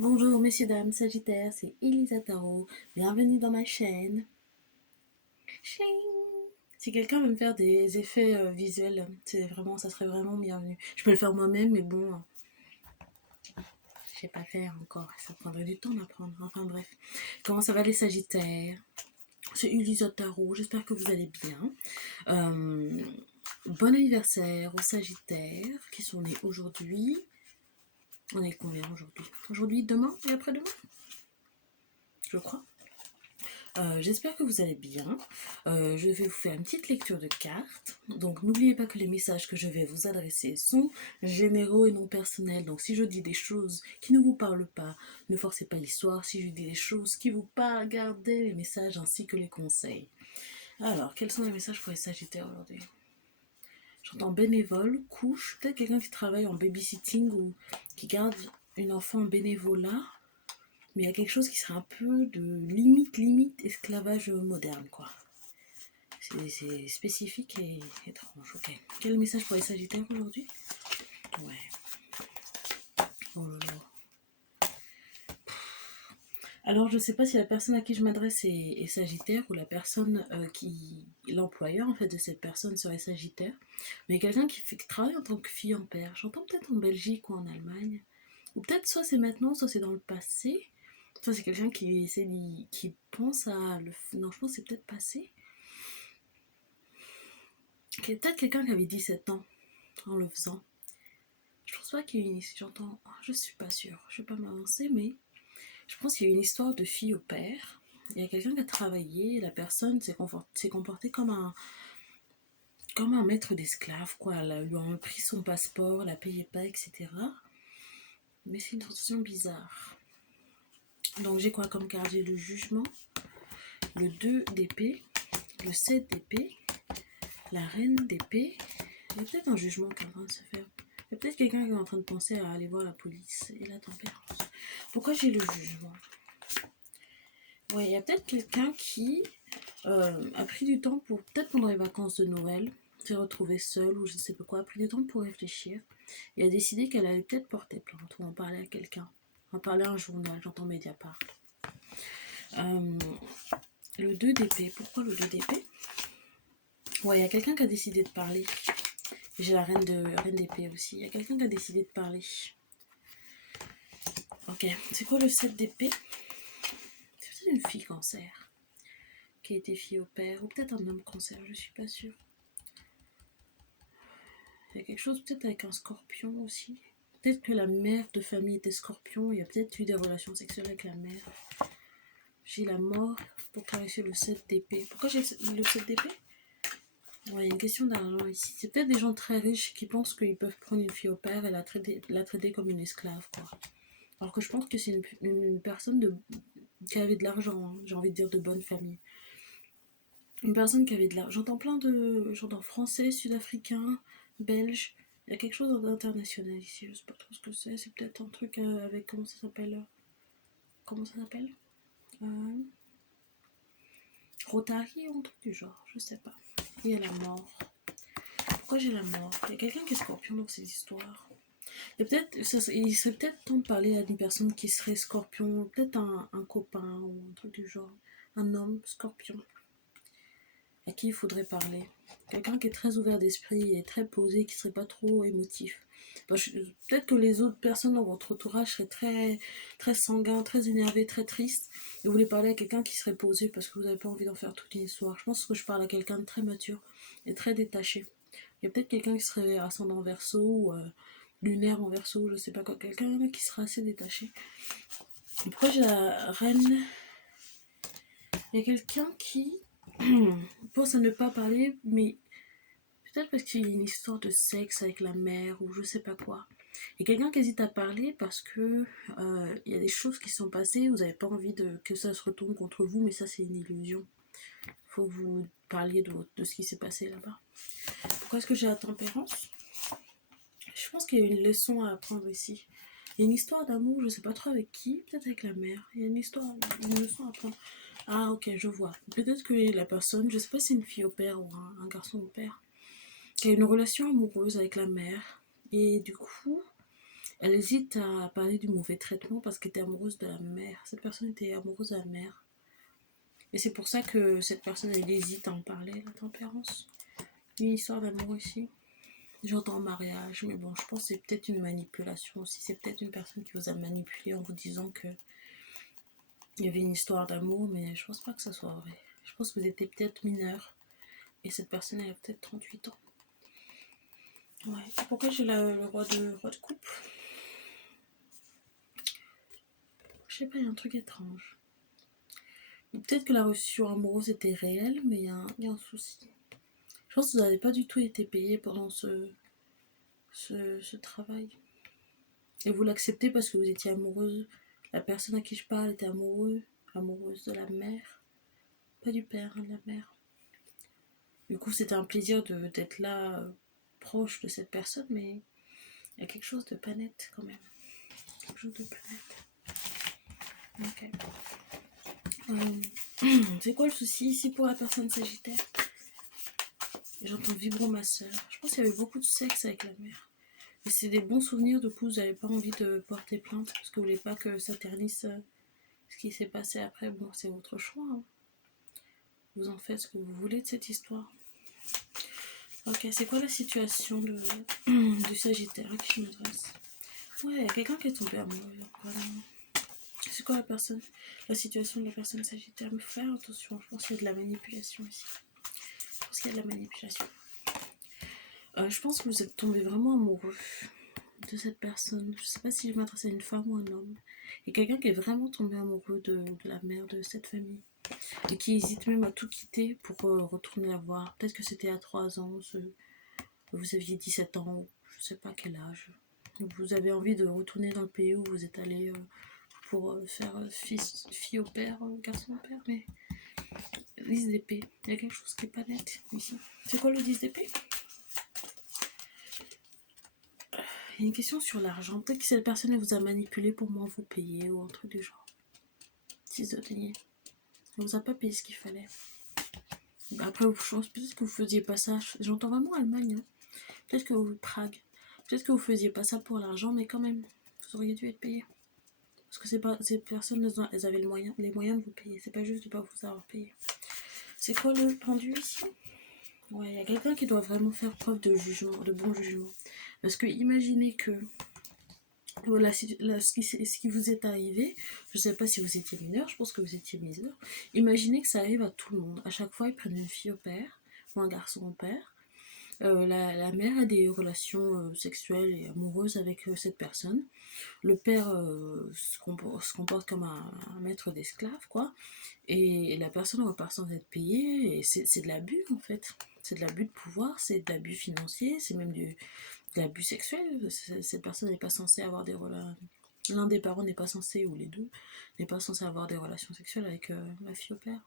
Bonjour messieurs, dames, Sagittaire, c'est Elisa Tarot. Bienvenue dans ma chaîne. Ching. Si quelqu'un veut me faire des effets visuels, ça serait vraiment bienvenu. Je peux le faire moi-même, mais bon, je sais pas faire encore. Ça prendrait du temps d'apprendre. Enfin bref. Comment ça va les Sagittaires? C'est Elisa Tarot, j'espère que vous allez bien. Euh, Bon anniversaire aux Sagittaires qui sont nés aujourd'hui. On est combien aujourd'hui? Aujourd'hui, demain et après-demain, je crois. J'espère que vous allez bien. Je vais vous faire une petite lecture de cartes. Donc n'oubliez pas que les messages que je vais vous adresser sont généraux et non personnels. Donc si je dis des choses qui ne vous parlent pas, ne forcez pas l'histoire. Si je dis des choses qui vous parlent, gardez les messages ainsi que les conseils. Alors, quels sont les messages pour les Sagittaires aujourd'hui? J'entends bénévole, couche, peut-être quelqu'un qui travaille en babysitting ou qui garde une enfant en bénévolat. Mais il y a quelque chose qui serait un peu de limite esclavage moderne, quoi. C'est spécifique et étrange. Ok. Quel message pour les Sagittaires aujourd'hui? Ouais. Oh là là. Alors, je ne sais pas si la personne à qui je m'adresse est Sagittaire ou la personne l'employeur en fait de cette personne serait Sagittaire. Mais quelqu'un qui travaille en tant que fille en père. J'entends peut-être en Belgique ou en Allemagne. Ou peut-être soit c'est maintenant, soit c'est dans le passé. Soit c'est quelqu'un qui pense à le. Non, je pense que c'est peut-être passé. Peut-être quelqu'un qui avait 17 ans en le faisant. Je pense pas qu'il y ait une. J'entends. Je suis pas sûre. Je vais pas m'avancer, mais je pense qu'il y a une histoire de fille au père. Il y a quelqu'un qui a travaillé, la personne s'est comportée comme un maître d'esclave, quoi. Elle lui a pris son passeport, la payait pas, etc. Mais c'est une sensation bizarre. Donc j'ai quoi comme carte? J'ai le jugement, le 2 d'épée, le 7 d'épée, la reine d'épée. Il y a peut-être un jugement qui est en train de se faire. Il y a peut-être quelqu'un qui est en train de penser à aller voir la police et la tempérance. Pourquoi j'ai le jugement? Ouais, il y a peut-être quelqu'un qui a pris du temps pour, peut-être pendant les vacances de Noël, s'est retrouvée seule ou je ne sais pas quoi, a pris du temps pour réfléchir et a décidé qu'elle allait peut-être porter plainte ou en parler à quelqu'un. En parler à un journal, j'entends Mediapart. Euh, le 2 d'épée, pourquoi le 2 d'épée? Ouais, il y a quelqu'un qui a décidé de parler. J'ai la reine d'épée aussi. Il y a quelqu'un qui a décidé de parler. Ok, c'est quoi le 7 d'épée? C'est peut-être une fille cancer qui a été fille au père, ou peut-être un homme cancer, je suis pas sûre. Il y a quelque chose peut-être avec un scorpion aussi. Peut-être que la mère de famille était scorpion, il y a peut-être eu des relations sexuelles avec la mère. J'ai la mort pour caresser le 7 d'épée. Pourquoi j'ai le 7 d'épée? Ouais, il y a une question d'argent ici. C'est peut-être des gens très riches qui pensent qu'ils peuvent prendre une fille au père et la traiter comme une esclave, quoi. Alors que je pense que c'est une personne qui avait de l'argent, hein, j'ai envie de dire de bonne famille. Une personne qui avait de l'argent. J'entends plein de. J'entends français, sud-africain, belge. Il y a quelque chose d'international ici, je sais pas trop ce que c'est. C'est peut-être un truc avec. Comment ça s'appelle? Comment ça s'appelle? euh, Rotary ou un truc du genre, je sais pas. Il y a la mort. Pourquoi j'ai la mort? Il y a quelqu'un qui est scorpion dans ces histoires. Il serait peut-être temps de parler à une personne qui serait scorpion, peut-être un copain ou un truc du genre. Un homme scorpion à qui il faudrait parler. Quelqu'un qui est très ouvert d'esprit et très posé, qui serait pas trop émotif. Peut-être que les autres personnes dans votre entourage seraient très sanguins, très énervés, très tristes. Et vous voulez parler à quelqu'un qui serait posé parce que vous n'avez pas envie d'en faire toute une histoire. Je pense que je parle à quelqu'un de très mature et très détaché. Il y a peut-être quelqu'un qui serait ascendant verso ou lunaire en verso, je sais pas quoi. Quelqu'un qui sera assez détaché. Et pourquoi j'ai la reine? Il y a quelqu'un qui pense à ne pas parler, mais peut-être parce qu'il y a une histoire de sexe avec la mère ou je sais pas quoi. Il y a quelqu'un qui hésite à parler parce que il y a des choses qui sont passées, vous n'avez pas envie que ça se retourne contre vous, mais ça c'est une illusion. Faut que vous parliez de ce qui s'est passé là-bas. Pourquoi est-ce que j'ai la tempérance? Je pense qu'il y a une leçon à apprendre ici. Il y a une histoire d'amour, je sais pas trop avec qui, peut-être avec la mère. Il y a une leçon à apprendre. Ah ok, je vois. Peut-être que la personne, je sais pas si c'est une fille au père ou un garçon au père, qui a une relation amoureuse avec la mère. Et du coup, Elle hésite à parler du mauvais traitement parce qu'elle était amoureuse de la mère. Cette personne était amoureuse de la mère. Et c'est pour ça que cette personne, elle hésite à en parler, la tempérance. Une histoire d'amour ici. J'entends mariage, mais bon, je pense que c'est peut-être une manipulation aussi. C'est peut-être une personne qui vous a manipulé en vous disant que il y avait une histoire d'amour, mais je pense pas que ça soit vrai. Je pense que vous étiez peut-être mineur et cette personne, elle a peut-être 38 ans. Ouais. Pourquoi j'ai le roi de coupe? Je sais pas, il y a un truc étrange. Peut-être que la relation amoureuse était réelle, mais il y a un souci. Je pense que vous n'avez pas du tout été payé pendant ce travail. Et vous l'acceptez parce que vous étiez amoureuse. La personne à qui je parle était amoureuse de la mère. Pas du père, hein, de la mère. Du coup, c'était un plaisir d'être là, proche de cette personne, mais il y a quelque chose de pas net quand même. Quelque chose de pas net. Ok. C'est quoi le souci ici pour la personne sagittaire? J'entends vibromasseur. Je pense qu'il y avait beaucoup de sexe avec la mère. Et c'est des bons souvenirs, du coup, vous n'avez pas envie de porter plainte parce que vous voulez pas que ça ternisse ce qui s'est passé après. Bon, c'est votre choix. Hein. Vous en faites ce que vous voulez de cette histoire. Ok, c'est quoi la situation du Sagittaire à qui je m'adresse? Ouais, il y a quelqu'un qui est tombé amoureux. Voilà. C'est quoi la situation de la personne Sagittaire? Mais faut faire attention, je pense qu'il y a de la manipulation ici. Je pense qu'il y a de la manipulation. Je pense que vous êtes tombé vraiment amoureux de cette personne. Je sais pas si je m'adresse à une femme ou un homme. Il y a quelqu'un qui est vraiment tombé amoureux de la mère de cette famille. Et qui hésite même à tout quitter pour retourner la voir. Peut-être que c'était à 3 ans, vous aviez 17 ans, je sais pas quel âge. Vous avez envie de retourner dans le pays où vous êtes allé pour faire fille au père, garçon au père, mais 10 d'épée. Il y a quelque chose qui est pas net ici. C'est quoi le 10 d'épée? Il y a une question sur l'argent. Peut-être que cette personne vous a manipulé pour moins vous payer ou un truc du genre. 6 de denier. Elle vous a pas payé ce qu'il fallait. Après, je pense peut-être que vous faisiez pas ça. J'entends vraiment Allemagne. Hein. Peut-être que vous Prague. Peut-être que vous faisiez pas ça pour l'argent, mais quand même, vous auriez dû être payé. Parce que ces personnes, elles avaient les moyens de vous payer. C'est pas juste de pas vous avoir payé. C'est quoi le pendu ici? Ouais, il y a quelqu'un qui doit vraiment faire preuve de jugement, de bon jugement. Parce que imaginez que ce qui vous est arrivé, je ne sais pas si vous étiez mineur, je pense que vous étiez mineur. Imaginez que ça arrive à tout le monde. À chaque fois, ils prennent une fille au père ou un garçon au père. La mère a des relations sexuelles et amoureuses avec cette personne. Le père se comporte comme un maître d'esclave, quoi. Et la personne repart sans être payée. Et c'est de l'abus, en fait. C'est de l'abus de pouvoir, c'est de l'abus financier, c'est même de l'abus sexuel. Cette personne n'est pas censée avoir des relations. L'un des parents n'est pas censé, ou les deux, n'est pas censé avoir des relations sexuelles avec la fille au père.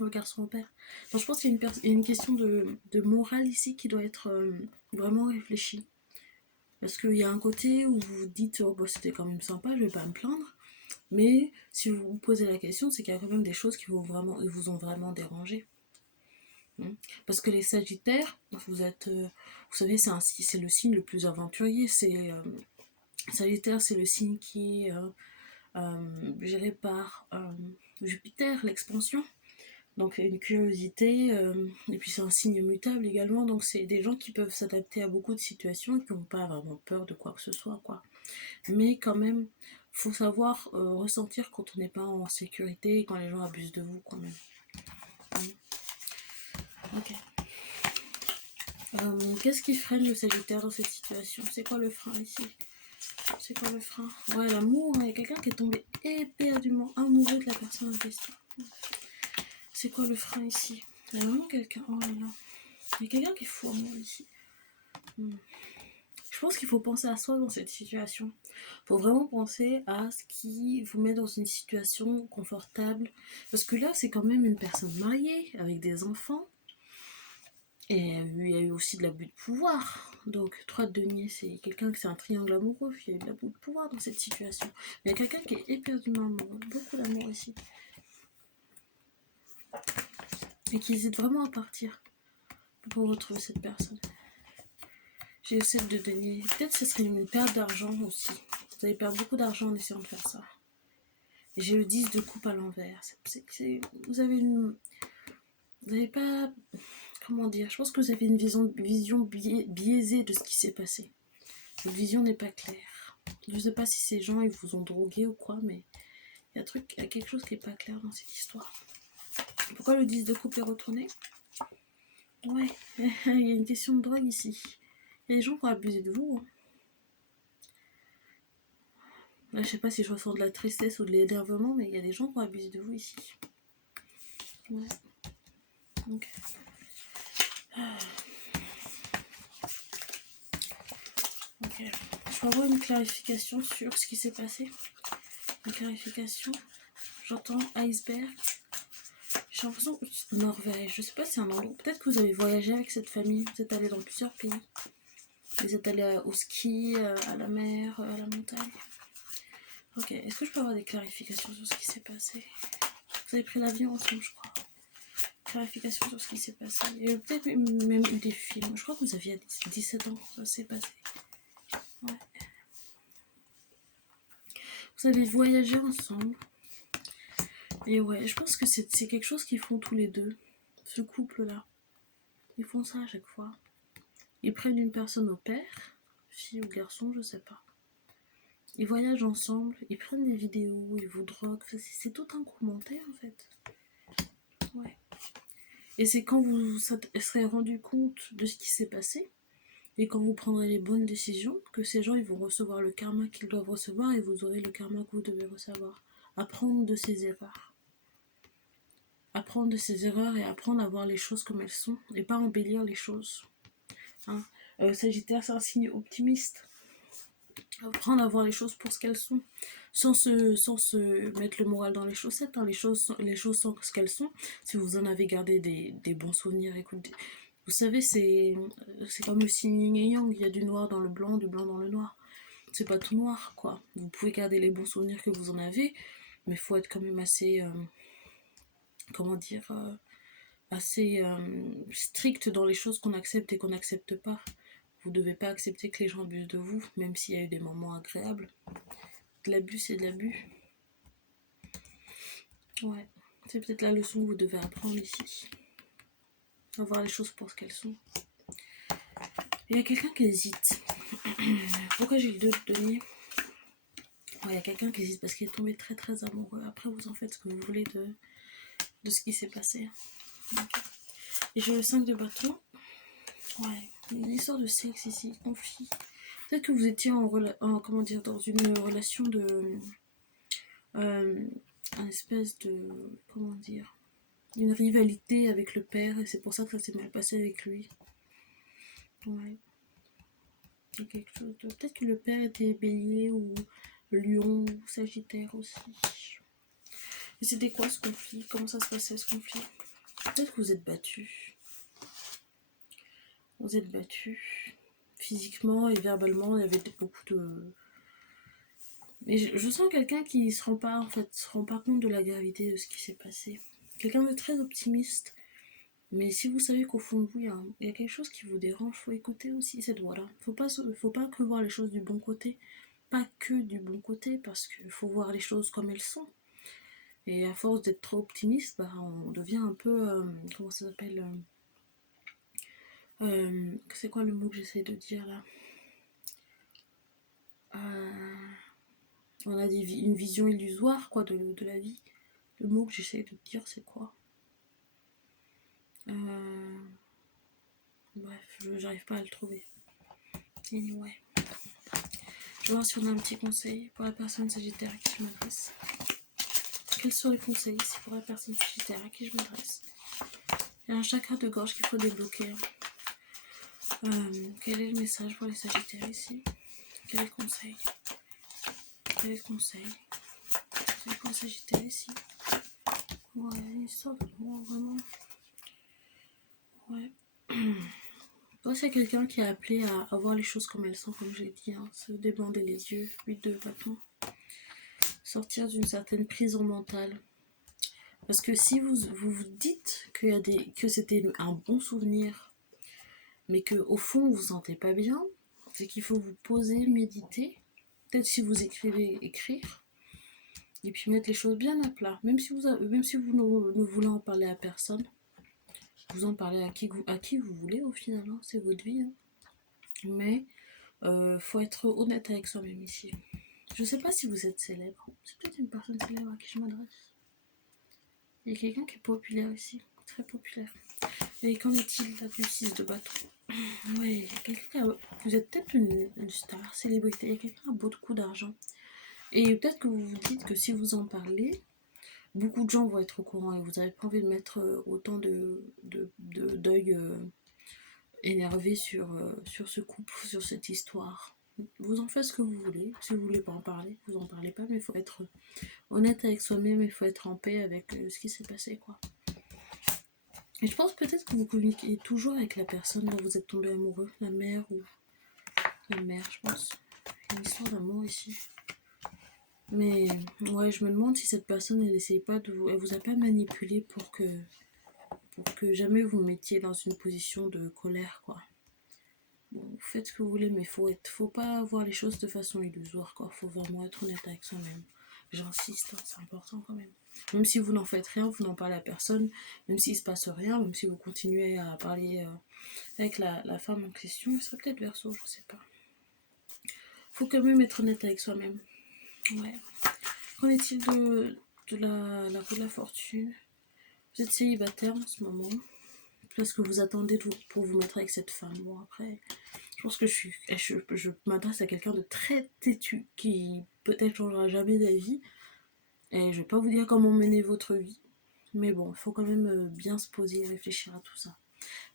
Le garçon au père. Donc je pense qu'il y a une question de morale ici qui doit être vraiment réfléchie. Parce qu'il y a un côté où vous vous dites oh, bah, c'était quand même sympa, je vais pas me plaindre. Mais si vous vous posez la question, c'est qu'il y a quand même des choses qui vous ont vraiment dérangé. Parce que les Sagittaires, vous êtes, vous savez, c'est le signe le plus aventurier. Sagittaire, c'est le signe qui est géré par Jupiter, l'expansion. Donc une curiosité, et puis c'est un signe mutable également, donc c'est des gens qui peuvent s'adapter à beaucoup de situations et qui n'ont pas vraiment peur de quoi que ce soit, quoi. Mais quand même, faut savoir ressentir quand on n'est pas en sécurité et quand les gens abusent de vous, quand même. Ok. Qu'est-ce qui freine le Sagittaire dans cette situation? C'est quoi le frein ici? C'est quoi le frein? Ouais, l'amour, il y a quelqu'un qui est tombé éperdument amoureux de la personne en question. C'est quoi le frein ici? Il y a vraiment quelqu'un. Oh là là. Il y a quelqu'un qui est fou amoureux ici. Je pense qu'il faut penser à soi dans cette situation. Il faut vraiment penser à ce qui vous met dans une situation confortable. Parce que là, c'est quand même une personne mariée, avec des enfants. Et il y a eu aussi de l'abus de pouvoir. Donc, 3 de denier, c'est quelqu'un qui c'est un triangle amoureux. Il y a eu de l'abus de pouvoir dans cette situation. Mais il y a quelqu'un qui est éperdument amoureux. Beaucoup d'amour ici. Et qui hésite vraiment à partir pour retrouver cette personne. J'ai le 7 de denier. Peut-être que ce serait une perte d'argent aussi. Vous allez perdre beaucoup d'argent en essayant de faire ça. Et j'ai le 10 de coupe à l'envers. Vous avez pas... Comment dire? Je pense que vous avez une vision biaisée de ce qui s'est passé. Votre vision n'est pas claire. Je ne sais pas si ces gens ils vous ont drogué ou quoi, mais il y a quelque chose qui n'est pas clair dans cette histoire. Pourquoi le 10 de coupe est retourné? Ouais, il y a une question de drogue ici. Il y a des gens qui ont abusé de vous. Hein. Là, je sais pas si je ressens de la tristesse ou de l'énervement, mais il y a des gens qui ont abusé de vous ici. Ouais. Ok. Ok. Je peux avoir une clarification sur ce qui s'est passé. Une clarification. J'entends iceberg. J'ai l'impression que c'est Norvège. Je sais pas si c'est un endroit. Peut-être que vous avez voyagé avec cette famille. Vous êtes allé dans plusieurs pays. Vous êtes allé au ski, à la mer, à la montagne. Ok. Est-ce que je peux avoir des clarifications sur ce qui s'est passé? Vous avez pris l'avion ensemble, je crois. Clarification sur ce qui s'est passé. Il y a peut-être même eu des films. Je crois que vous aviez 17 ans quand ça s'est passé. Ouais. Vous avez voyagé ensemble. Et ouais, je pense que c'est quelque chose qu'ils font tous les deux. Ce couple-là. Ils font ça à chaque fois. Ils prennent une personne au père, fille ou garçon, je sais pas. Ils voyagent ensemble, ils prennent des vidéos, ils vous droguent. C'est tout un coup monté en fait. Ouais. Et c'est quand vous serez rendu compte de ce qui s'est passé et quand vous prendrez les bonnes décisions que ces gens ils vont recevoir le karma qu'ils doivent recevoir et vous aurez le karma que vous devez recevoir. Apprendre de ses erreurs. Apprendre de ses erreurs et apprendre à voir les choses comme elles sont et pas embellir les choses. Hein. Sagittaire, c'est un signe optimiste. Apprendre à voir les choses pour ce qu'elles sont, sans se mettre le moral dans les chaussettes. Hein. Les choses sont ce qu'elles sont. Si vous en avez gardé des bons souvenirs, écoutez. Vous savez, c'est comme le signe yin et yang. Il y a du noir dans le blanc, du blanc dans le noir. C'est pas tout noir, quoi. Vous pouvez garder les bons souvenirs que vous en avez, mais il faut être quand même assez, comment dire, assez strict dans les choses qu'on accepte et qu'on n'accepte pas. Vous ne devez pas accepter que les gens abusent de vous, même s'il y a eu des moments agréables. De l'abus, c'est de l'abus. Ouais, c'est peut-être la leçon que vous devez apprendre ici. À voir les choses pour ce qu'elles sont. Il y a quelqu'un qui hésite. Pourquoi j'ai le 2 de denier? Il y a quelqu'un qui hésite parce qu'il est tombé très très amoureux. Après, vous en faites ce que vous voulez de ce qui s'est passé. Okay. Et j'ai le 5 de bâton. Ouais, une histoire de sexe ici, conflit. Peut-être que vous étiez comment dire, dans une relation de... un espèce de... Comment dire, une rivalité avec le père et c'est pour ça que ça s'est mal passé avec lui. Ouais. Il y a quelque chose de... Peut-être que le père était bélier ou lion ou sagittaire aussi. Et c'était quoi ce conflit? Comment ça se passait ce conflit? Peut-être que vous êtes battus. Vous êtes battus. Physiquement et verbalement, il y avait beaucoup de... Mais je sens quelqu'un qui ne se rend pas compte de la gravité de ce qui s'est passé. Quelqu'un de très optimiste. Mais si vous savez qu'au fond de vous, il y a quelque chose qui vous dérange, il faut écouter aussi cette voix-là. Faut pas que voir les choses du bon côté. Pas que du bon côté, parce qu'il faut voir les choses comme elles sont. Et à force d'être trop optimiste, on devient un peu... comment ça s'appelle c'est quoi le mot que j'essaie de dire là? On a une vision illusoire quoi, de la vie. Le mot que j'essaie de dire, c'est quoi? Bref, j'arrive pas à le trouver. Anyway. Je vais voir si on a un petit conseil pour la personne sagittaire à qui je m'adresse. Quels sont les conseils ici pour la personne sagittaire à qui je m'adresse? Il y a un chakra de gorge qu'il faut débloquer. Quel est le message pour les sagittaires ici? Quel est le conseil? Quel est le conseil? C'est pour les sagittaires ici? Ouais, une histoire de moi, vraiment. Ouais. Moi, c'est quelqu'un qui a appelé à voir les choses comme elles sont, comme je l'ai dit, hein, se débander les yeux, 8 de bâton, sortir d'une certaine prison mentale. Parce que si vous dites que c'était un bon souvenir, mais qu'au fond vous vous sentez pas bien, c'est qu'il faut vous poser, méditer. Peut-être si vous écrivez, écrire. Et puis mettre les choses bien à plat. Même si vous ne voulez en parler à personne, vous en parlez à qui vous voulez au final. Hein, c'est votre vie. Hein. Mais faut être honnête avec soi-même ici. Je sais pas si vous êtes célèbre. C'est peut-être une personne célèbre à qui je m'adresse. Il y a quelqu'un qui est populaire ici. Très populaire. Et qu'en est-il là du 6 de bâton? Ouais, vous êtes peut-être une star, célébrité. Il y a quelqu'un qui a beaucoup d'argent. Et peut-être que vous vous dites que si vous en parlez, beaucoup de gens vont être au courant et vous n'avez pas envie de mettre autant d'œil énervé sur ce couple, sur cette histoire. Vous en faites ce que vous voulez. Si vous voulez pas en parler, vous en parlez pas, mais il faut être honnête avec soi-même, il faut être en paix avec ce qui s'est passé, quoi. Et je pense peut-être que vous communiquez toujours avec la personne dont vous êtes tombé amoureux, la mère ou la mère, je pense. Il y a une histoire d'amour ici. Mais ouais, je me demande si cette personne, elle essaye pas elle vous a pas manipulé pour que jamais vous mettiez dans une position de colère, quoi. Bon, vous faites ce que vous voulez, mais faut pas voir les choses de façon illusoire, quoi. Faut vraiment être honnête avec soi-même. J'insiste, hein, c'est important quand même. Même si vous n'en faites rien, vous n'en parlez à personne, même s'il se passe rien, même si vous continuez à parler avec la femme en question, il serait peut-être Verseau, je sais pas. Faut quand même être honnête avec soi-même. Ouais. Qu'en est-il de la roue de la fortune? Vous êtes célibataire en ce moment. Parce que vous attendez pour vous mettre avec cette femme. Bon, après, je pense que je m'adresse à quelqu'un de très têtu qui peut-être changera jamais d'avis. Et je vais pas vous dire comment mener votre vie. Mais bon, il faut quand même bien se poser et réfléchir à tout ça.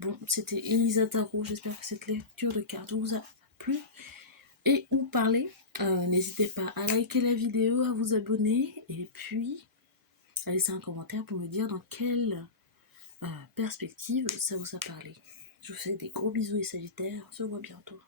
Bon, c'était Elisa Tarot. J'espère que cette lecture de cartes vous a plu et ou parlé. N'hésitez pas à liker la vidéo, à vous abonner et puis à laisser un commentaire pour me dire dans quelle perspective ça vous a parlé. Je vous fais des gros bisous les Sagittaires. On se revoit bientôt.